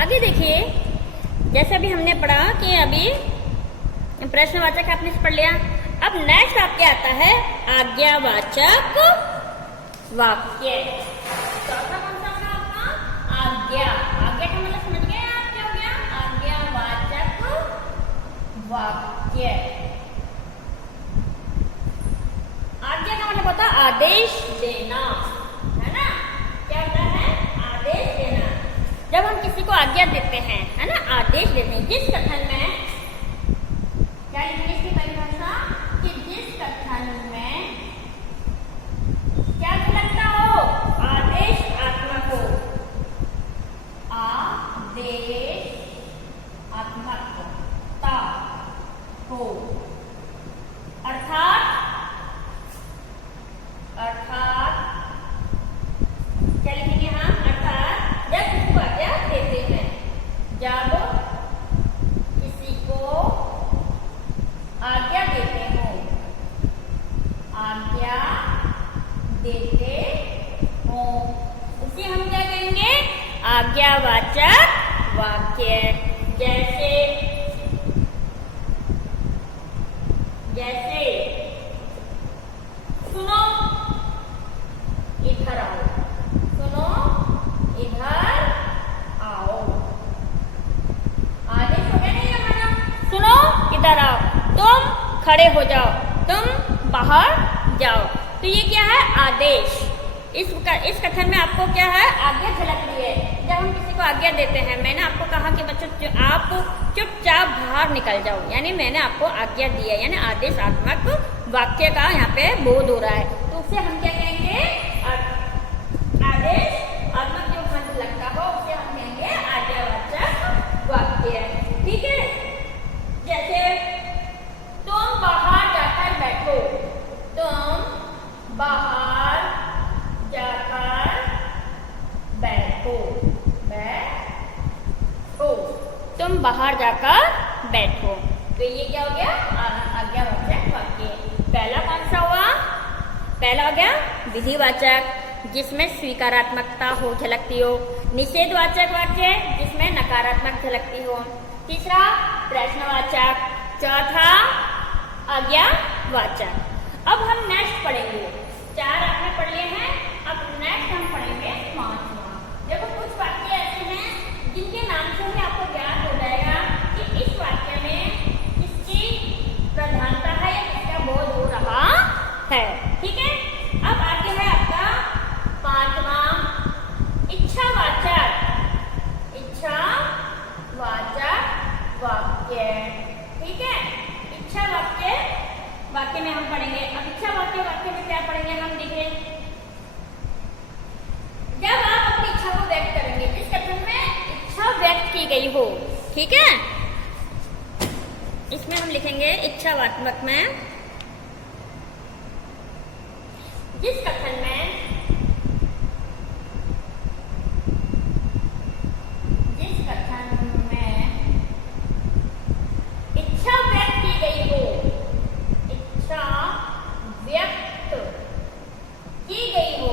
आगे देखिए, जैसे अभी हमने पढ़ा कि अभी प्रश्नवाचक आपने पढ़ लिया। अब नेक्स्ट आपके आता है आज्ञावाचक वाक्य। चौथा कौन सा होगा आपका? आज्ञा। आज्ञा का मतलब समझ गए आप क्या हो गया? आज्ञावाचक वाक्य। आज्ञा का मतलब होता है आदेश देना, है ना? क्या होता है? आदेश देना। जब हम किसी को आज्ञा देते हैं, है ना, आदेश देते हैं, जिस कथन में क्या लिखेंगे इसकी परिभाषा कि जिस कथन में क्या लगता हो? आदेशात्मक हो। आदेशात्मकता हो। अर्थात क्या लिखेंगे हम? अर्थात जब किसी को आज्ञा देते हैं, जब किसी को आज्ञा देते हो, आज्ञा देते हो, उसे हम क्या कहेंगे? आज्ञावाचक वाक्य। जैसे सुनो इधर आओ, सुनो इधर आओ। आदेश हो गया नहीं हमारा? सुनो इधर आओ, तुम खड़े हो जाओ, तुम बाहर जाओ। तो ये क्या है? आदेश। इस कथन में आपको क्या है? आज्ञा झलक रही है। जब हम किसी को आज्ञा देते हैं, मैंने आपको कहा कि बच्चों आप चुपचाप बाहर निकल जाओ, यानी मैंने आपको आज्ञा दी है, यानी आदेशात्मक वाक्य का यहाँ पे बोध हो रहा है। तो उसे हम क्या कहेंगे? आदेशात्मक जो हमें लगता हो उसे हम कहेंगे आज्ञावाचक वाक्य। ठीक है? जैसे तुम बाहर जाकर बैठो, तुम बाहर जाकर बैठो, तुम बाहर जाकर बैठो। तो ये क्या हो गया? आज्ञावाचक वाक्य। पहला कौन सा हुआ? पहला हो गया विधिवाचक, जिसमें स्वीकारात्मकता हो, झलकती हो। निषेधवाचक वाक्य, जिसमें नकारात्मक झलकती हो। तीसरा प्रश्नवाचक। चौथा आज्ञावाचक। अब हम नेक्स्ट पढ़ेंगे। 4 आपने पढ़ लिए हैं, अब नेक्स्ट हम पढ़ेंगे 5वां। देखो कुछ वाक्य ऐसे हैं जिनके नाम से ही आपको ज्ञात हो जाएगा कि इस वाक्य में किसकी प्रधानता है या किसका बोध हो रहा है। ठीक है? अब आगे है आपका 5वां इच्छावाचक। इच्छावाचक वाक्य। ठीक है? इच्छा वाक्य में हम पढ़ेंगे। अब इच्छा वाक्य में क्या पढ़ेंगे हम? देखिए, जब आप अपनी इच्छा को व्यक्त करेंगे, जिस कथन में इच्छा व्यक्त की गई हो, ठीक है, इसमें हम लिखेंगे इच्छावात्मक में जिस कथन में इच्छा व्यक्त की गई हो, इच्छा व्यक्त की गई हो,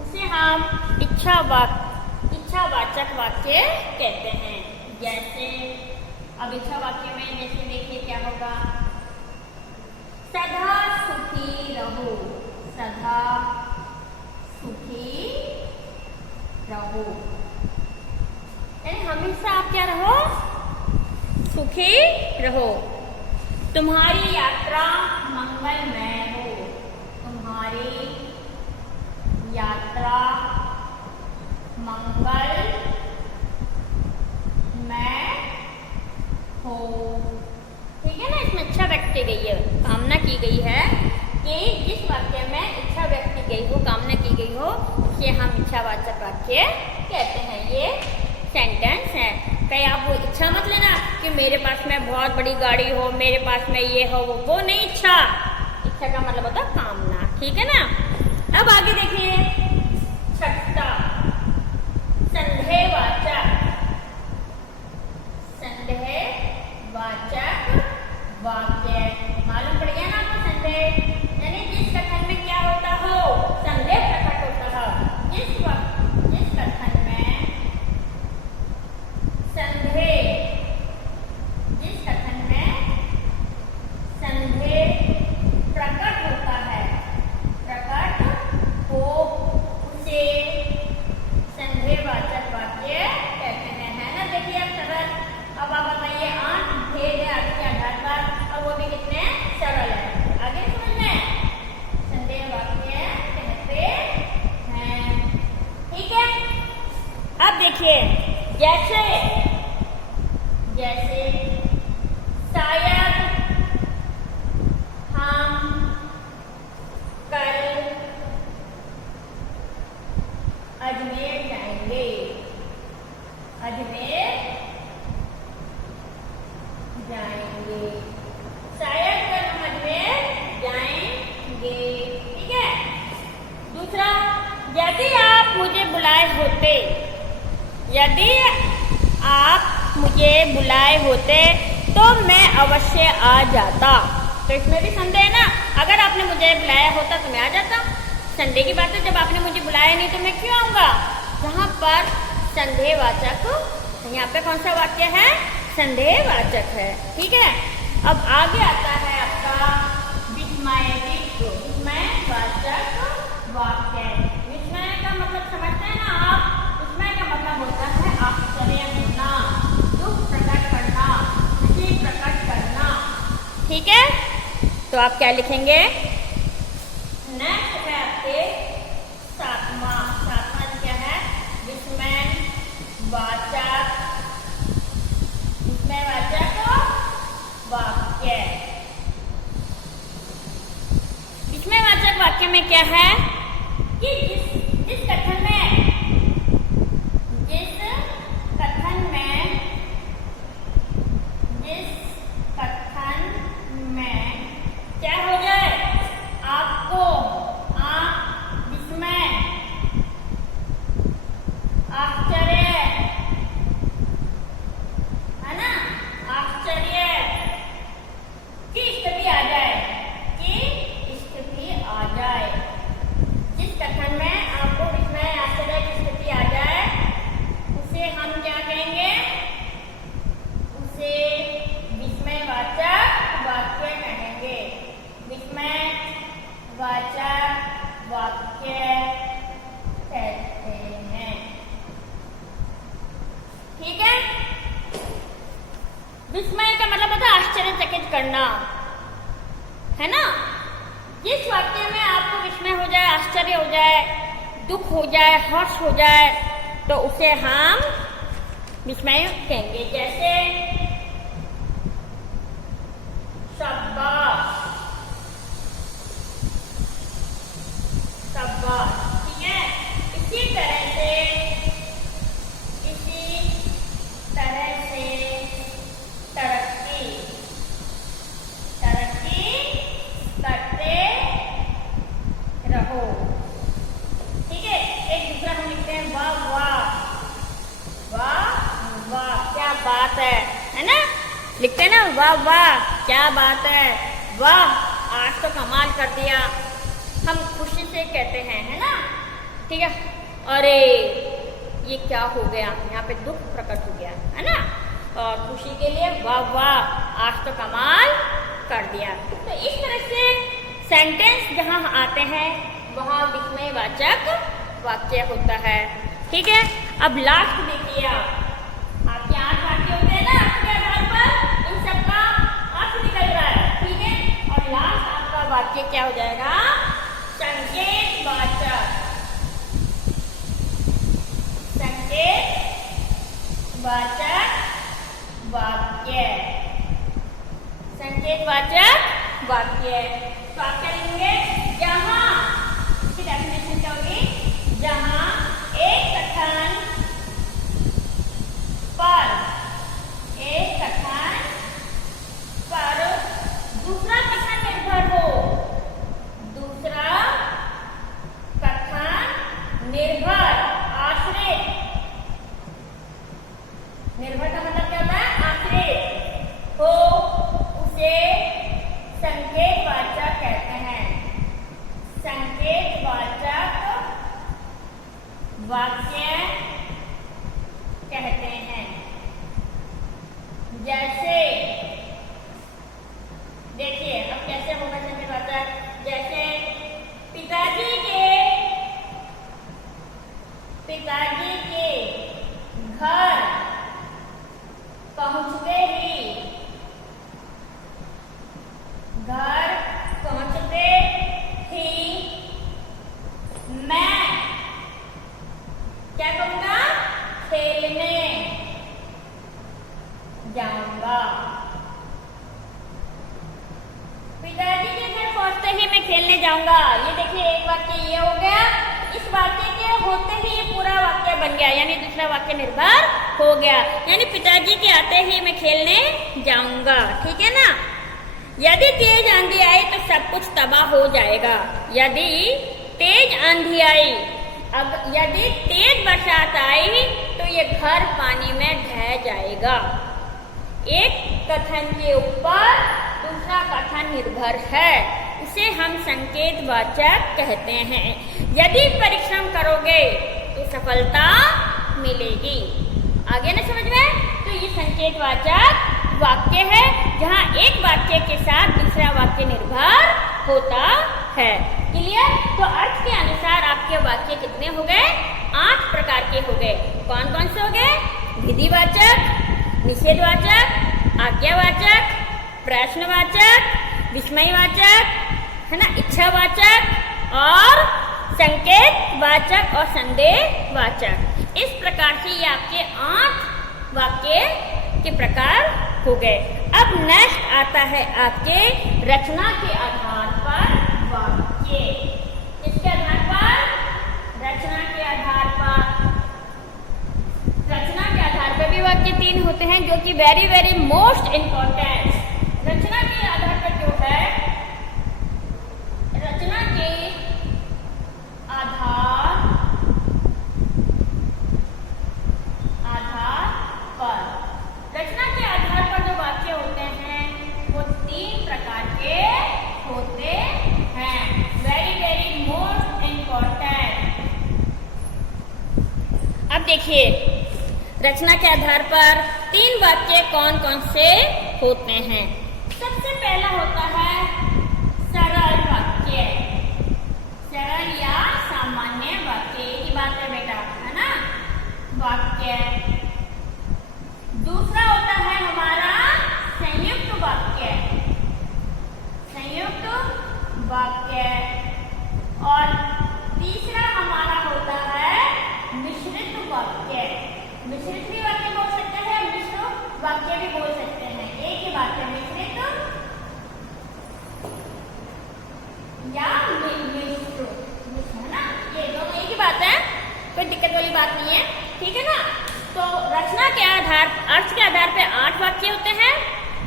उसे हम इच्छावाचक वाक्य कहते हैं। जैसे अब इच्छा वाक्य में जैसे देखिए क्या होगा? सदा सुखी रहो, सदा सुखी रहो, यानी हमेशा आप क्या रहो? सुखी रहो। तुम्हारी यात्रा मंगलमय हो, तुम्हारी यात्रा मंगलमय हो। ठीक है ना? इसमें इच्छा व्यक्त की गई है, कामना की गई है कि जिस वाक्य में इच्छा व्यक्त की गई हो, कामना की गई हो, उसे हम इच्छावाचक वाक्य कहते हैं। ये सेंटेंस है। कहीं आप वो इच्छा मत लेना कि मेरे पास में बहुत बड़ी गाड़ी हो, मेरे पास में ये हो, वो नहीं इच्छा। इच्छा का मतलब होता है कामना। ठीक है ना? अब आगे देखिए 6वां संदेहवाचक। संदेहवाचक वाक्य मालूम पड़ गया ना आपको? संदेह यानी जिस कथन में क्या होता हो? संदेह प्रकट होता है। जिस जैसे जैसे शायद हम कल अजमेर जाएंगे, अजमेर जाएंगे, शायद कल हम अजमेर जाएंगे। ठीक है। दूसरा, यदि आप मुझे बुलाए होते, यदि आप मुझे बुलाए होते तो मैं अवश्य आ जाता। तो इसमें भी संदेह है ना, अगर आपने मुझे बुलाया होता तो मैं आ जाता। संदेह की बात है, जब आपने मुझे बुलाया नहीं तो मैं क्यों आऊँगा। जहाँ पर संदेहवाचक, यहाँ पे कौन सा वाक्य है, संदेहवाचक है। ठीक है। अब आगे आता है आपका विस्मययुक्त, विस्मयवाचक वाक्य। विस्मय का मतलब समझते हैं ना आप, विस्मय का मतलब होता है आश्चर्य होना, दुख प्रकट करना, खुशी प्रकट करना। ठीक है। तो आप क्या लिखेंगे, नेक्स्ट है आपके सातवां क्या है, विस्मयवाचक, विस्मयवाचक वाक्य। विस्मयवाचक वाक्य में क्या है कि जिस कथन में क्या हो जाए, आपको विस्मय, आश्चर्य, है ना, आश्चर्य की स्थिति आ जाए, की स्थिति आ जाए। जिस कथन में आपको विस्मय, आश्चर्य की स्थिति आ जाए उसे हम क्या कहेंगे, उसे विस्मयवाचक वाक्य कहेंगे। विस्मयवाचक वाक्य कहते हैं। ठीक है। विस्मय का मतलब होता है आश्चर्यचकित करना, है ना। जिस वाक्य में आपको विस्मय हो जाए, आश्चर्य हो जाए, दुख हो जाए, हर्ष हो जाए, तो उसे हम विस्मय कहेंगे। जैसे शाबाश, शाबाश। ठीक है। इसी तरह से तरक्की, तरक्की करते रहो। ठीक है। एक दूसरा हम लिखते हैं वाह वाह, वाह वाह क्या बात है ना, लिखते हैं ना, वाह वाह क्या बात है, वाह आज तो कमाल कर दिया, हम खुशी से कहते हैं, है ना। ठीक है। अरे ये क्या हो गया, यहाँ पे दुख प्रकट हो गया, है ना। और खुशी के लिए वाह वाह आज तो कमाल कर दिया। तो इस तरह से सेंटेंस जहाँ आते हैं वहाँ विस्मयवाचक वाक्य होता है। ठीक है। अब लास्ट देखिए, आपके 8 वाक्य होते हैं ना, आपके आधार पर इन सबका अर्थ निकल रहा है। ठीक है। और लास्ट आपका वाक्य क्या हो जाएगा, संकेतवाचक, संकेतवाचक वाक्य, संकेतवाचक वाक्य। तो आप क्या लिखेंगे, जहां, इसकी डेफिनेशन क्या होगी, जहां एक कथन पर, एक कथन पर दूसरा कथन निर्भर हो, दूसरा कथन निर्भर, आश्रित, निर्भर का मतलब क्या होता है, आश्रित हो, उसे संकेतवाचक कहते हैं। संकेतवाचक वाक्य कहते हैं। जैसे देखिए अब कैसे होगा संकेतवाचक, जैसे पिताजी के घर पहुंचते ही, घर पहुंचते ही मैं क्या कहूंगा, खेलने वाक्य निर्भर हो गया, यानी पिताजी के आते ही मैं खेलने जाऊंगा। ठीक है ना। यदि तेज आंधी आई तो सब कुछ तबाह हो जाएगा। यदि तेज आंधी आई, अब यदि तेज बरसात आई तो ये घर पानी में ढह जाएगा। एक कथन के ऊपर दूसरा कथन निर्भर है, इसे हम संकेतवाचक कहते हैं। यदि परिश्रम करोगे तो सफलता मिलेगी। आगे ना समझ में? तो ये संकेतवाचक वाक्य है जहाँ एक वाक्य के साथ दूसरा वाक्य निर्भर होता है। क्लियर? तो अर्थ के अनुसार आपके वाक्य कितने हो गए? 8 प्रकार के हो गए। कौन कौन से हो गए? विधिवाचक, निषेधवाचक, आज्ञावाचक, प्रश्नवाचक, विस्मयवाचक, है ना, इच्छावाचक और संकेतवाचक और संदेहवाचक। इस प्रकार से ये आपके 8 वाक्य के प्रकार हो गए। अब नेक्स्ट आता है आपके रचना के आधार पर वाक्य। किसके आधार पर? रचना के आधार पर। रचना के आधार पर भी वाक्य 3 होते हैं, जो कि वेरी वेरी मोस्ट इम्पोर्टेंट। रचना के आधार पर जो है, रचना के आधार पर, रचना के आधार पर जो वाक्य होते हैं वो 3 प्रकार के होते हैं। Very very most important. अब देखिए, रचना के आधार पर 3 वाक्य कौन कौन से होते हैं। सबसे पहला होता है सरल वाक्य। सरल या सामान्य वाक्य की बात है बेटा, है ना, वाक्य। दूसरा होता है हमारा संयुक्त वाक्य, संयुक्त वाक्य। और तीसरा हमारा होता है मिश्रित वाक्य। मिश्रित भी वाक्य बोल सकते हैं, मिश्र वाक्य भी बोल सकते हैं। एक ही बात है, मिश्रित या मिश्र, है ना, ये दोनों एक ही बात है, कोई दिक्कत वाली बात नहीं है। ठीक है ना। तो रचना के आधार, अर्थ के आधार पे 8 वाक्य होते हैं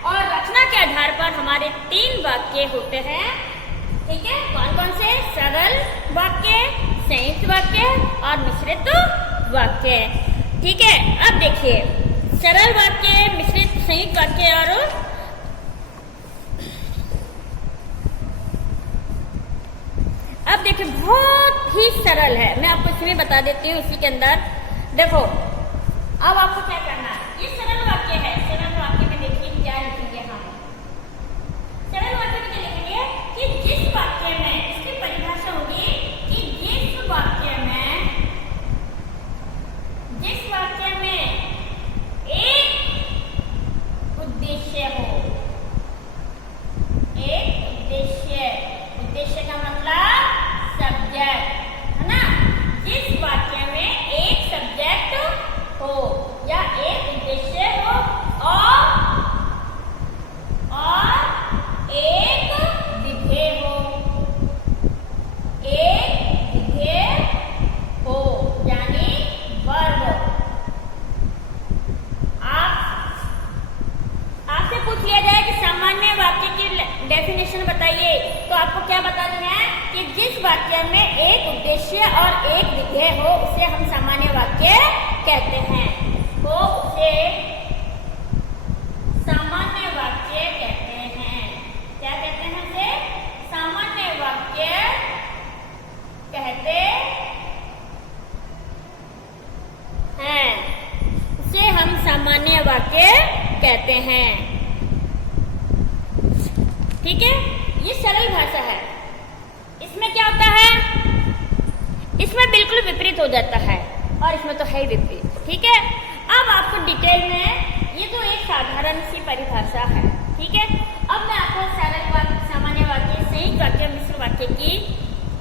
और रचना के आधार पर हमारे 3 वाक्य होते हैं। ठीक है। कौन कौन से? सरल वाक्य, संयुक्त वाक्य और मिश्रित वाक्य। ठीक है। अब देखिए, सरल वाक्य, मिश्रित, संयुक्त वाक्य और अब देखिए, बहुत ही सरल है। मैं आपको इसमें बता देती हूँ। उसी के अंदर देखो, अब आपको क्या करना है। ये सरल वाक्य है। सरल वाक्य में देखिए क्या लिखेंगे हम। सरल वाक्य में क्या लिखेंगे कि जिस वाक्य में, इसकी परिभाषा होगी कि जिस वाक्य में, जिस वाक्य में एक उद्देश्य हो, एक उद्देश्य, उद्देश्य का मतलब सब्जेक्ट, है ना। जिस वाक्य में एक सब्जेक्ट हो या एक उद्देश्य हो और एक विधेय हो, एक विधेय हो, यानी वर्ब। आपसे पूछ लिया जाए कि सामान्य वाक्य की डेफिनेशन बताइए, तो आपको क्या बतानी है कि जिस वाक्य में एक उद्देश्य और एक विधेय हो उसे हम सामान्य वाक्य कहते हैं। तो उसे सामान्य वाक्य कहते हैं। क्या कहते हैं? उसे सामान्य वाक्य कहते हैं। उसे हम सामान्य वाक्य कहते हैं। ठीक है। ये सरल भाषा है। इसमें क्या होता है? इसमें बिल्कुल विपरीत हो जाता है और इसमें तो है ही विपरीत। ठीक है। अब आपको डिटेल में, ये तो एक साधारण सी परिभाषा है। ठीक है। अब मैं आपको सरल वाक्य, सामान्य वाक्य, संयुक्त वाक्य, मिश्र वाक्य की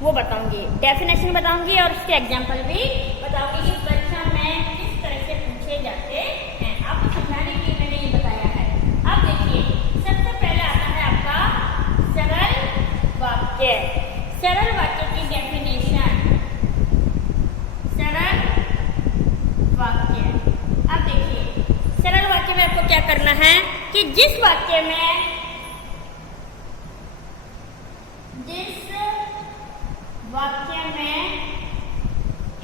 वो बताऊंगी, डेफिनेशन बताऊंगी और उसके एग्जाम्पल भी बताऊंगी कि परीक्षा में किस तरह से पूछे जाते हैं। आपको समझाने के लिए मैंने ये बताया है। अब देखिए, सबसे पहले आता है आपका सरल वाक्य। सरल वाक्य की डेफिनेशन, सरल वाक्य जिस वाक्य में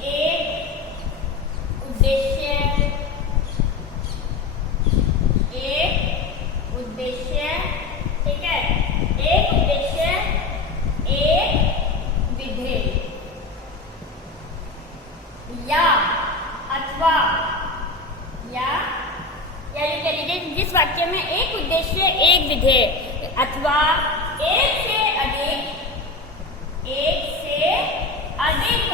एक उद्देश्य, ठीक है, एक उद्देश्य एक विधेय या अथवा या ये कह लीजिए जिस वाक्य में एक उद्देश्य एक विधेय अथवा एक से अधिक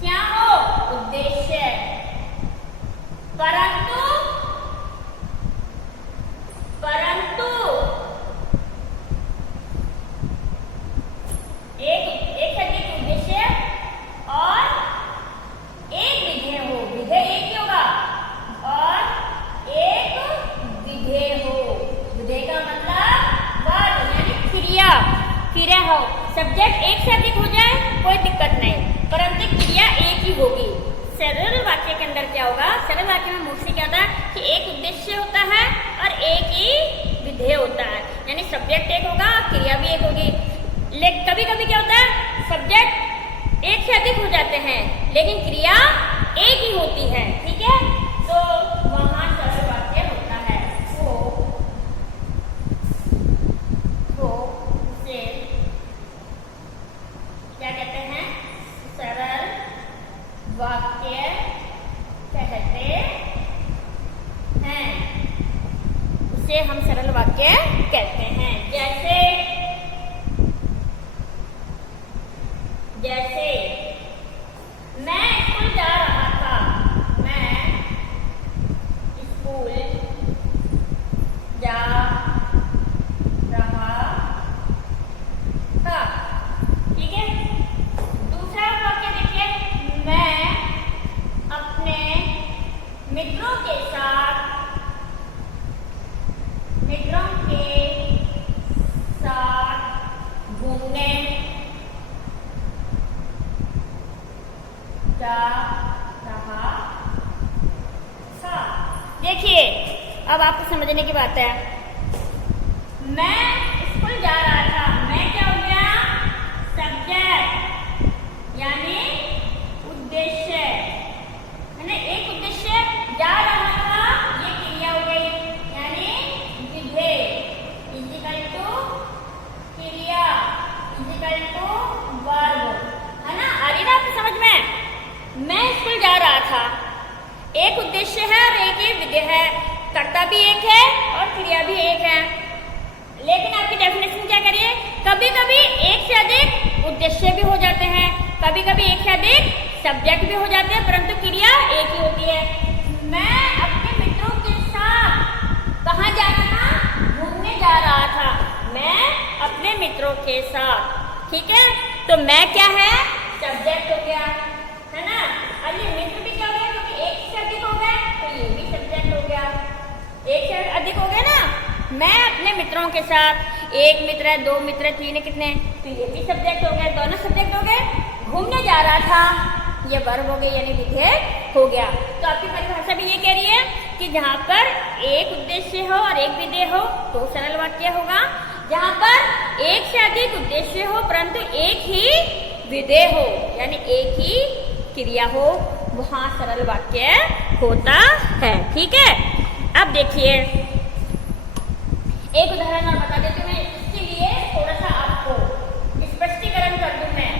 क्या हो उद्देश्य, परंतु एक से अधिक उद्देश्य और एक विधेय हो, विधेय एक ही होगा और एक विधेय हो, विधेय का मतलब वर्ब यानी क्रिया हो। सब्जेक्ट एक से अधिक हो जाए कोई दिक्कत नहीं, परंतु क्रिया एक ही होगी। सरल वाक्य के अंदर क्या होगा, सरल वाक्य में मोस्टली क्या होता है कि एक उद्देश्य होता है और एक ही विधेय होता है, यानी सब्जेक्ट एक होगा क्रिया भी एक होगी। लेकिन कभी कभी क्या होता है सब्जेक्ट एक से अधिक हो जाते हैं लेकिन क्रिया एक ही होती है, ठीक है, तो वहां सरल वाक्य होता है। उसे क्या कहते हैं, सरल वाक्य कहते हैं, उसे हम सरल वाक्य कहते हैं। जैसे मैं स्कूल जा रहा था, मैं स्कूल जा रहा था, ठीक है। दूसरा वाक्य देखिए, मैं अपने मित्रों के साथ घूमने जा रहा था। देखिए अब आपको समझने की बात है, मैं स्कूल जा रहा था, मैं क्या हो गया सब्जेक्ट यानी उद्देश्य, मैंने एक उद्देश्य जा रहा था, ये क्रिया हो गई यानी विधेय इजिकल टू क्रिया इजिकल टू वर्ब, है ना, आ रही ना आपको समझ में। मैं स्कूल जा रहा था, एक उद्देश्य है और एक ही विधेय है, कर्ता भी एक है और क्रिया भी एक है। लेकिन आपकी डेफिनेशन क्या करिए, कभी कभी एक से अधिक उद्देश्य भी हो जाते हैं, कभी कभी एक से अधिक सब्जेक्ट भी हो जाते हैं, परंतु क्रिया एक ही होती है। मैं अपने मित्रों के साथ कहाँ जा रहा था, घूमने जा रहा था, मैं अपने मित्रों के साथ, ठीक है, तो मैं क्या है सब्जेक्ट हो गया, है ना। अब ये मित्र भी क्या हो गया, क्योंकि एक से अधिक हो गया तो ये भी सब्जेक्ट हो गया, एक से अधिक हो गया ना। मैं अपने मित्रों के साथ, एक मित्र है, दो मित्र है, तीन है, कितने, तो ये भी सब्जेक्ट हो गया, दोनों सब्जेक्ट हो गए। घूमने जा रहा था, ये वर्ब हो गई यानी विधेय हो गया। तो आपकी परिभाषा भी ये कह रही है कि जहाँ पर एक उद्देश्य हो और एक विधेय हो तो सरल वाक्य होगा, जहाँ पर एक से अधिक उद्देश्य हो परंतु एक ही विधेय हो यानी एक ही क्रिया हो, वहां सरल वाक्य होता है, ठीक है। अब देखिए एक उदाहरण और बता देती हूँ मैं, इसके लिए थोड़ा सा आपको स्पष्टीकरण कर दूं मैं,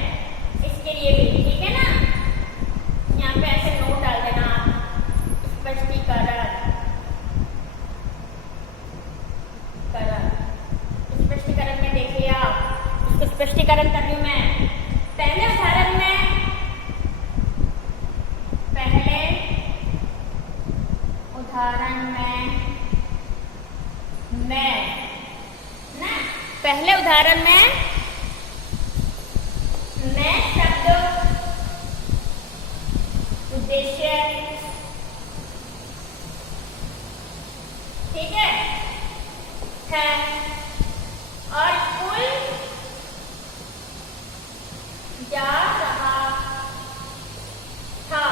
इसके लिए भी, ठीक है ना, यहाँ पे ऐसे नोट डाल देना आप, स्पष्टीकरण में देखिए आप, इसको स्पष्टीकरण कर दूं मैं। पहले उदाहरण में पहले उदाहरण में मैं शब्द उद्देश्य, ठीक है और स्कूल जा रहा था।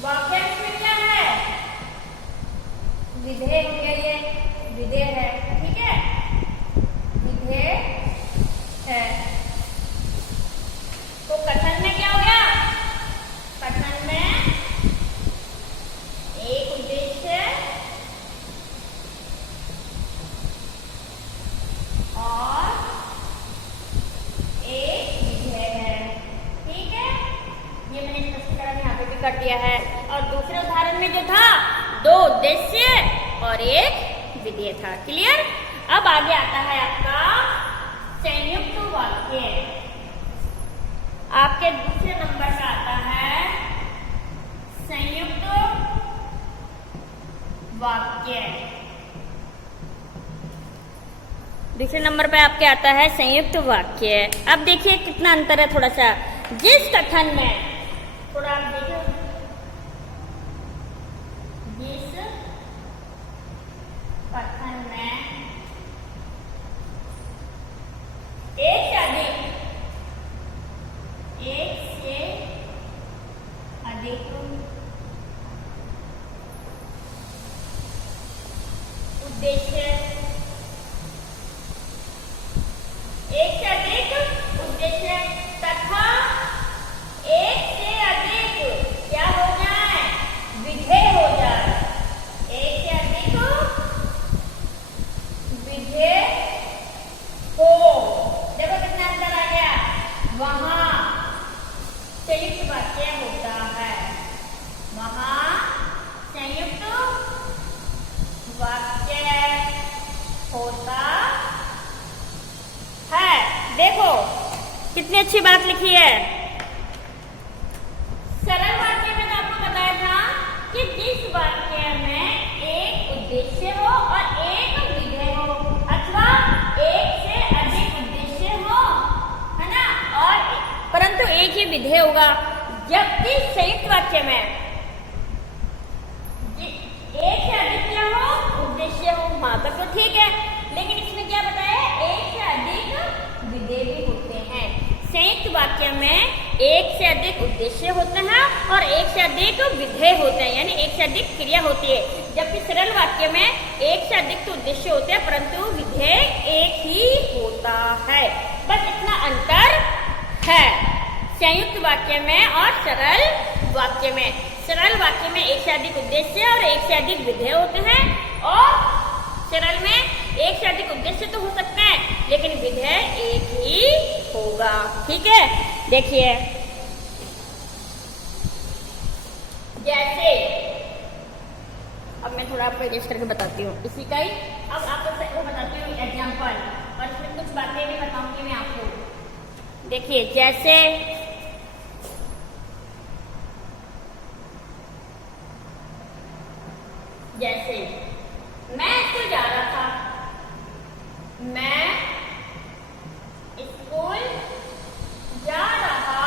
वाक्यांश में क्या है, कर दिया है। और दूसरे उदाहरण में जो था 2 उद्देश्य और 1 विधेय था। क्लियर। अब आगे आता है आपका संयुक्त वाक्य। आपके दूसरे नंबर का आता है संयुक्त वाक्य। दूसरे नंबर पे आपके आता है संयुक्त वाक्य। अब देखिए कितना अंतर है थोड़ा सा। जिस कथन में, थोड़ा आप देखिए, जिस कथन में एक से अधिक उद्देश्य, एक से अधिक उद्देश्य तथा एक से अधिक क्या हो जाए, विधेय हो जाए। एक से अधिक विधेय हो, देखो कितना अंतर आ गया। वहां संयुक्त वाक्य होता है, वहां संयुक्त वाक्य होता है। देखो कितनी अच्छी बात लिखी है। सरल वाक्य में तो आपको बताया था कि जिस वाक्य में एक उद्देश्य हो और एक विधेय हो, अथवा एक से अधिक उद्देश्य हो, है ना, और परंतु एक ही विधेय होगा। जबकि संयुक्त वाक्य में एक से अधिक क्या हो, उद्देश्य हो, वहां तक तो ठीक है, लेकिन इसमें क्या बताया, एक से अधिक विधेय भी होते हैं। संयुक्त वाक्य में एक से अधिक उद्देश्य होते हैं और एक से अधिक विधेय होते हैं, यानी एक से अधिक क्रिया होती है। जबकि सरल वाक्य में एक से अधिक तो उद्देश्य होते हैं परंतु विधेय एक ही होता है। बस इतना अंतर है संयुक्त वाक्य में और सरल वाक्य में। सरल वाक्य में एक से अधिक उद्देश्य और एक से अधिक विधेय होते हैं, और सरल में एक से अधिक उद्देश्य तो हो सकते हैं लेकिन विधेय एक ही होगा। ठीक है, देखिए जैसे, अब मैं थोड़ा आपको एडजस्ट करके बताती हूँ इसी का ही। अब आपको बताती हूँ एग्जाम्पल, और इसमें कुछ बातें भी बताऊंगी मैं आपको। देखिए जैसे मैं स्कूल जा रहा था, मैं स्कूल जा रहा था,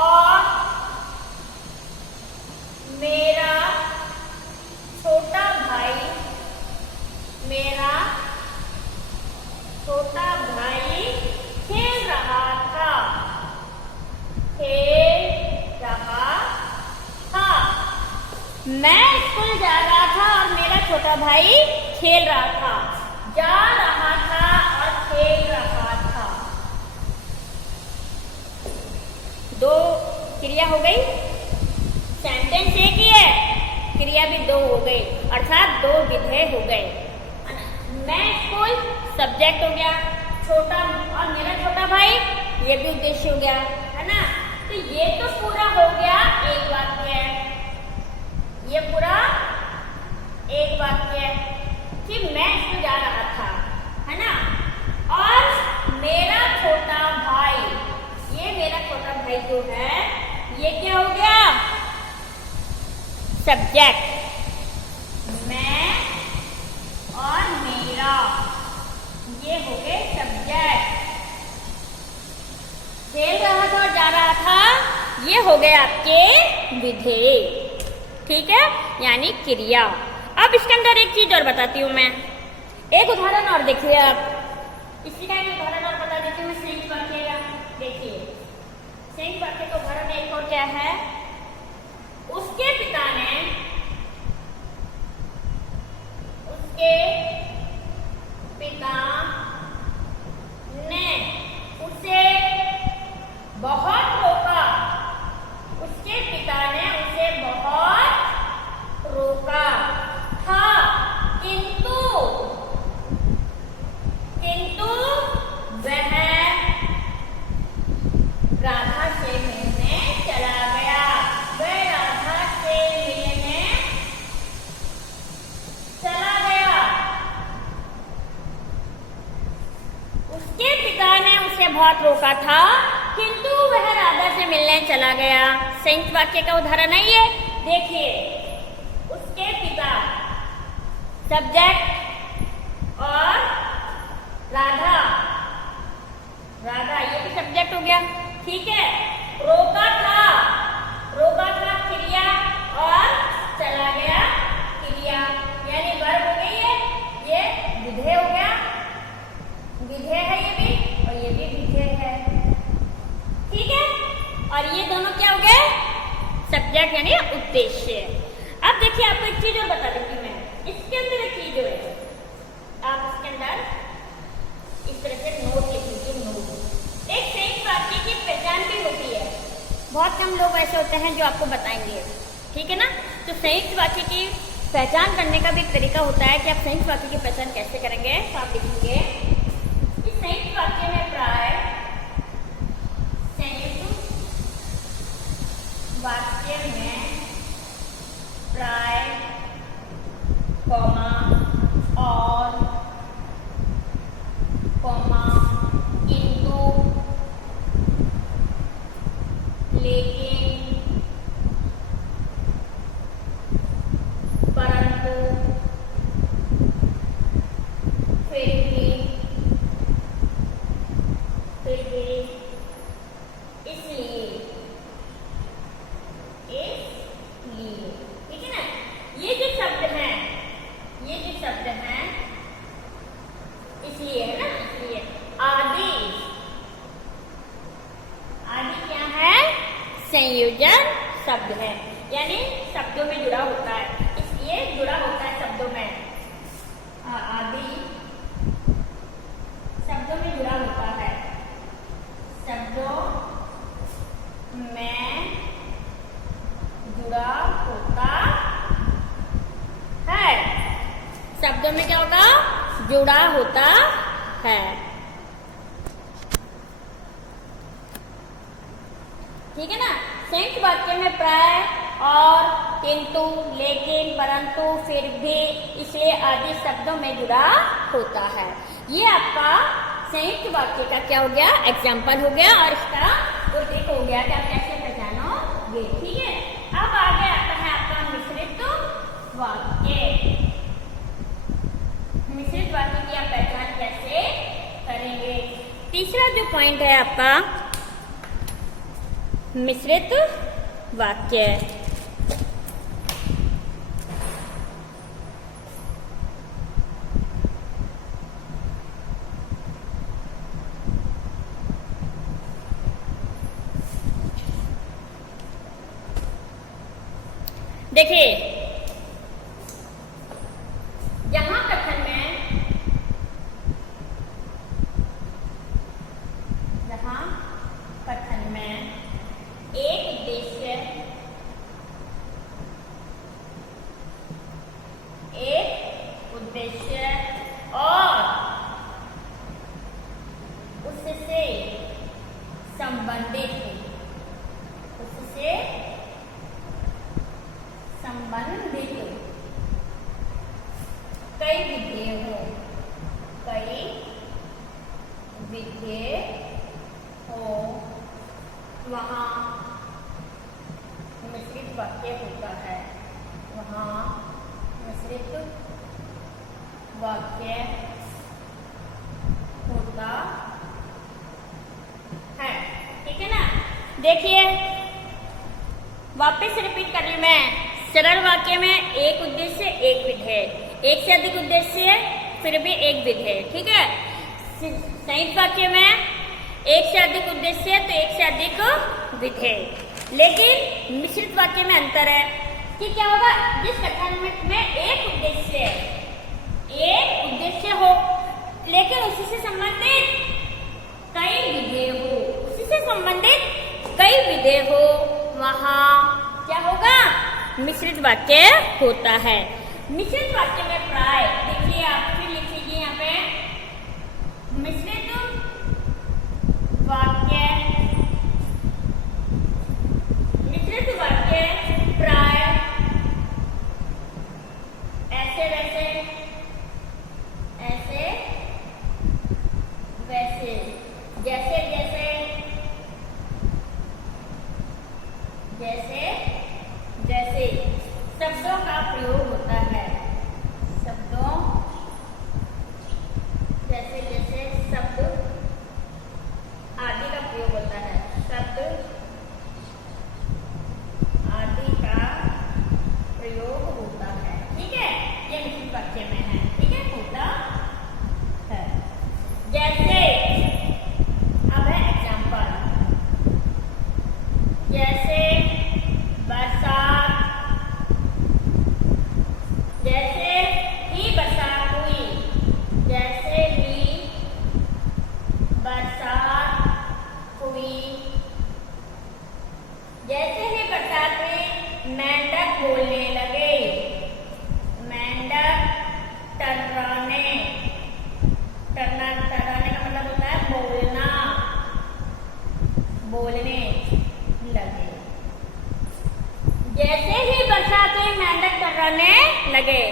और मेरा छोटा भाई खेल रहा था। मैं स्कूल जा रहा था और मेरा छोटा भाई खेल रहा था। जा रहा था और खेल रहा था, दो क्रिया हो गई। सेंटेंस एक ही है, क्रिया भी दो हो गई, अर्थात दो विधेय हो गए। मैं स्कूल सब्जेक्ट हो गया, छोटा और मेरा छोटा भाई ये भी उद्देश्य हो गया, है ना। तो ये तो पूरा हो गया एक वाक्य, ये पूरा एक वाक्य कि मैं स्कूल जा रहा था, है ना। और मेरा छोटा भाई, ये मेरा छोटा भाई जो है ये क्या हो गया, सब्जेक्ट। मैं और मेरा ये हो गए सब्जेक्ट। खेल रहा था और जा रहा था ये हो गए आपके विधेय। ठीक है, यानी क्रिया। अब इसके अंदर एक चीज और बताती हूँ मैं, एक उदाहरण और देखिए आप। इसी का एक उदाहरण और बता देती हूँ मैं संयुक्त वाक्य का। देखिए संयुक्त वाक्य का उदाहरण एक और क्या है, उसके पिता ने उसे बहुत रोका। उसके पिता ने उसे बहुत रोका था, किंतु वह राधा से मिलने से बहुत रोका था, किंतु वह राधा से मिलने चला गया। संयुक्त वाक्य का उदाहरण है ये। देखिए, उसके पिता, सब्जेक्ट और राधा, राधा ये भी सब्जेक्ट हो गया, ठीक है। रोका था क्रिया और चला गया क्रिया, यानी वर्ब हो गई है, ये विधेय हो गया, विधेय है ये भी और ये भी विधेय है, ठीक है। और ये दोनों क्या हो गए, सब्जेक्ट यानी उद्देश्य। अब देखिए, आपको एक चीज और बता देती हूँ मैं, इसके अंदर एक चीज है, आप इसके अंदर इस तरह से नोट लिख लीजिए, नोट। एक संयुक्त वाक्य की पहचान भी होती है, बहुत कम लोग ऐसे होते हैं जो आपको बताएंगे, ठीक है ना। तो संयुक्त वाक्य की पहचान करने का भी एक तरीका होता है कि आप संयुक्त वाक्य की पहचान कैसे करेंगे। तो आप लिखेंगे, इस संयुक्त वाक्य में प्राय, संयुक्त वाक्य में प्राय, कॉमा और, कॉमा, किंतु, लेकिन, परंतु, फिर भी, इसलिए, ठीक है ना। ये जो शब्द हैं, इसलिए है ना, इसलिए। आदि क्या है, संयोजन शब्द है, यानी शब्दों में जुड़ा होता है, इसलिए जुड़ा होता है शब्दों में। आदि शब्दों में जुड़ा होता है, शब्दों में जुड़ा होता है, शब्दों में क्या होगा, जुड़ा होता है, ठीक है ना। संयुक्त वाक्य में प्राय और, किंतु, लेकिन, परंतु, फिर भी, इसलिए आदि शब्दों में जुड़ा होता है। ये आपका संयुक्त वाक्य का क्या हो गया, एग्जाम्पल हो गया, और इसका उल्लेख हो गया कि आप कैसे पहचानोगे, ठीक है। अब आगे आता है आपका मिश्रित वाक्य। मिश्रित वाक्य की आप पहचान कैसे करेंगे। तीसरा जो पॉइंट है आपका, मिश्रित वाक्य। देखिए, यहां कथन में, एक उद्देश्य, और उससे संबंधित, कई विधेय हो, वहाँ मिश्रित वाक्य होता है, मिश्रित वाक्य होता है, ठीक है ना। देखिए, वापस रिपीट कर लूं मैं। सरल वाक्य में एक उद्देश्य, एक विधेय, एक से अधिक उद्देश्य, फिर भी एक विधेय, ठीक है। संयुक्त वाक्य में एक से अधिक उद्देश्य तो एक से अधिक विधेय, लेकिन मिश्रित वाक्य में अंतर है कि क्या होगा, जिस कथन में एक उद्देश्य हो, लेकिन उसी से संबंधित कई विधेय हो, वहाँ क्या होगा, मिश्रित वाक्य होता है। मिश्रित वाक्य में प्राय, देखिए आप फिर लिख लीजिए यहाँ पे, मिश्रित वाक्य प्राय ऐसे वैसे जैसे जैसे जैसे जैसे शब्दों का प्रयोग होता है, शब्दों जैसे जैसे शब्द आदि का प्रयोग होता है, शब्द आदि का प्रयोग होता है। ठीक है, ये लिखित वाक्य में है। ठीक है, होता है। जैसे अब है एग्जाम्पल, जैसे बरसात, जैसे ही बरसात हुई, जैसे ही बरसात हुई, जैसे ही बरसात हुई मेंढक बोलने लगे, मेंढक टर्राने, टर्राने का मतलब होता है बोलना, बोलने लगे। जैसे ही बरसात हुई मेंढक टर्राने लगे।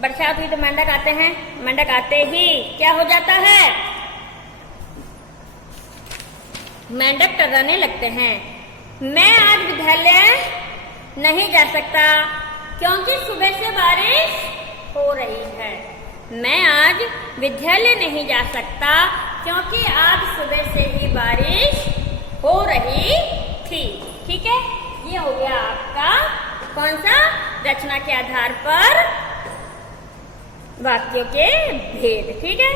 बरसात हुई तो मेंढक आते हैं, मेंढक आते ही क्या हो जाता है, मेंढक टर्राने लगते हैं। मैं आज विद्यालय नहीं जा सकता क्योंकि सुबह से बारिश हो रही है। मैं आज विद्यालय नहीं जा सकता क्योंकि आज सुबह से ही बारिश हो रही थी। ठीक है, ये हो गया आपका कौन सा, रचना के आधार पर वाक्यों के भेद। ठीक है।